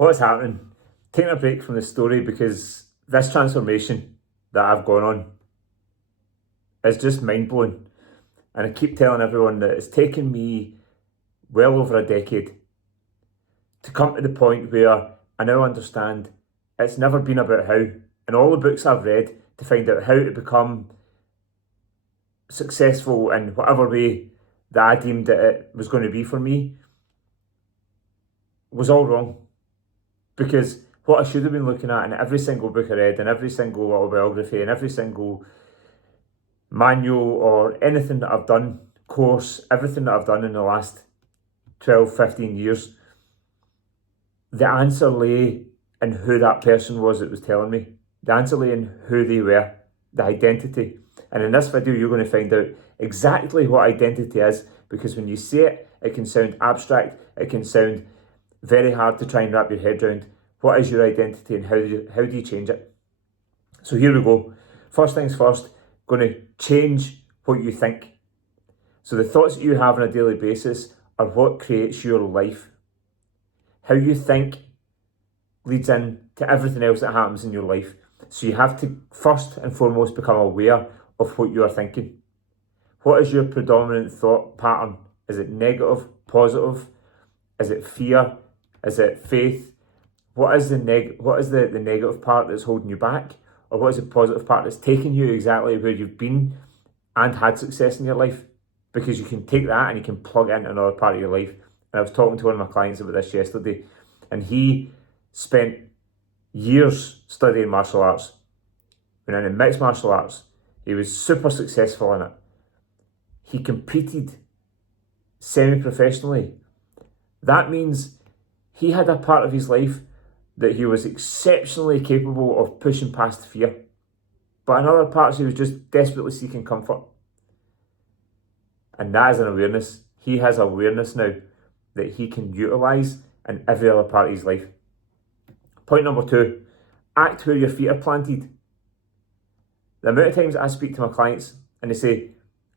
What's happening? Taking a break from the story because this transformation that I've gone on is just mind-blowing. And I keep telling everyone that it's taken me well over a decade to come to the point where I now understand it's never been about how. In all the books I've read to find out how to become successful in whatever way that I deemed that it was going to be for me was all wrong. Because what I should have been looking at in every single book I read, and every single autobiography, and every single manual or anything that I've done, course, everything that I've done in the last 12, 15 years, the answer lay in who that person was that was telling me. The answer lay in who they were, the identity. And in this video, you're going to find out exactly what identity is, because when you say it, it can sound abstract, it can sound very hard to try and wrap your head around. What is your identity and how do you change it? So here we go. First things first, going to change what you think. So the thoughts that you have on a daily basis are what creates your life. How you think leads in to everything else that happens in your life. So you have to first and foremost become aware of what you are thinking. What is your predominant thought pattern? Is it negative, positive? Is it fear? Is it faith? What is the negative part that's holding you back? Or what is the positive part that's taking you exactly where you've been and had success in your life? Because you can take that and you can plug it into another part of your life. And I was talking to one of my clients about this yesterday, and he spent years studying martial arts. When in mixed martial arts, he was super successful in it. He competed semi-professionally. That means he had a part of his life that he was exceptionally capable of pushing past fear. But in other parts, he was just desperately seeking comfort. And that is an awareness. He has awareness now that he can utilise in every other part of his life. Point number 2, act where your feet are planted. The amount of times I speak to my clients and they say,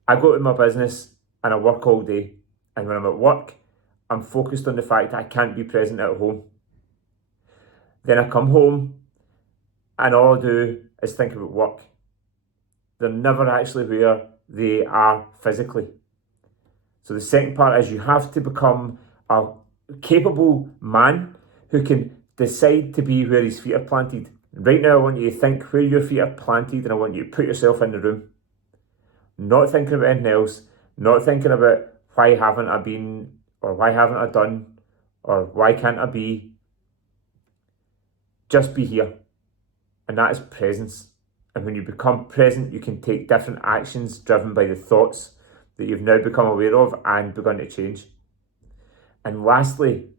I go to my business and I work all day. And when I'm at work, I'm focused on the fact that I can't be present at home. Then I come home and all I do is think about work. They're never actually where they are physically. So the second part is you have to become a capable man who can decide to be where his feet are planted. Right now, I want you to think where your feet are planted, and I want you to put yourself in the room. Not thinking about anything else, not thinking about why haven't I been, or why haven't I done, or why can't I be. Just be here. And that is presence. And when you become present, you can take different actions driven by the thoughts that you've now become aware of and begun to change. And lastly,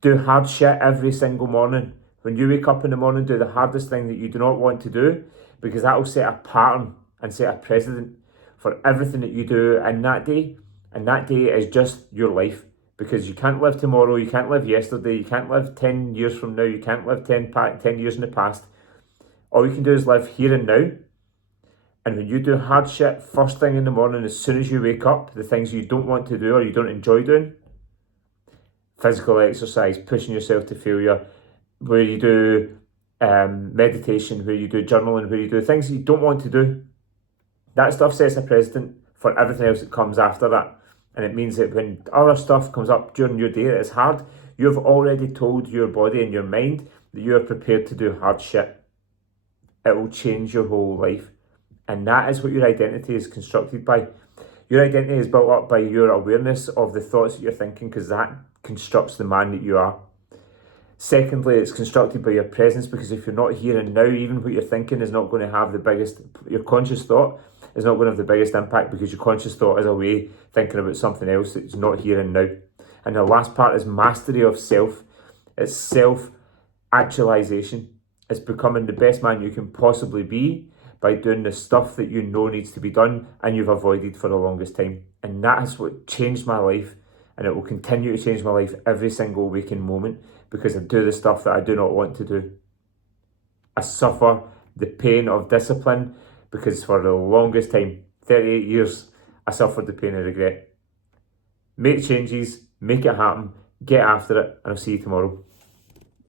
do hard shit every single morning. When you wake up in the morning, do the hardest thing that you do not want to do, because that will set a pattern and set a precedent for everything that you do in that day. And that day is just your life, because you can't live tomorrow, you can't live yesterday, you can't live 10 years from now, you can't live 10 years in the past. All you can do is live here and now. And when you do hard shit first thing in the morning, as soon as you wake up, the things you don't want to do or you don't enjoy doing, physical exercise, pushing yourself to failure, where you do meditation, where you do journaling, where you do things that you don't want to do, that stuff sets a precedent for everything else that comes after that. And it means that when other stuff comes up during your day that is hard, you've already told your body and your mind that you are prepared to do hard shit. It will change your whole life. And that is what your identity is constructed by. Your identity is built up by your awareness of the thoughts that you're thinking, because that constructs the man that you are. Secondly, it's constructed by your presence, because if you're not here and now, even what you're thinking is not going to have the biggest, your conscious thought is not going to have the biggest impact, because your conscious thought is away thinking about something else that's not here and now. And the last part is mastery of self. It's self-actualisation. It's becoming the best man you can possibly be by doing the stuff that you know needs to be done and you've avoided for the longest time. And that is what changed my life, and it will continue to change my life every single waking moment, because I do the stuff that I do not want to do. I suffer the pain of discipline, because for the longest time, 38 years, I suffered the pain of regret. Make changes, make it happen, get after it, and I'll see you tomorrow.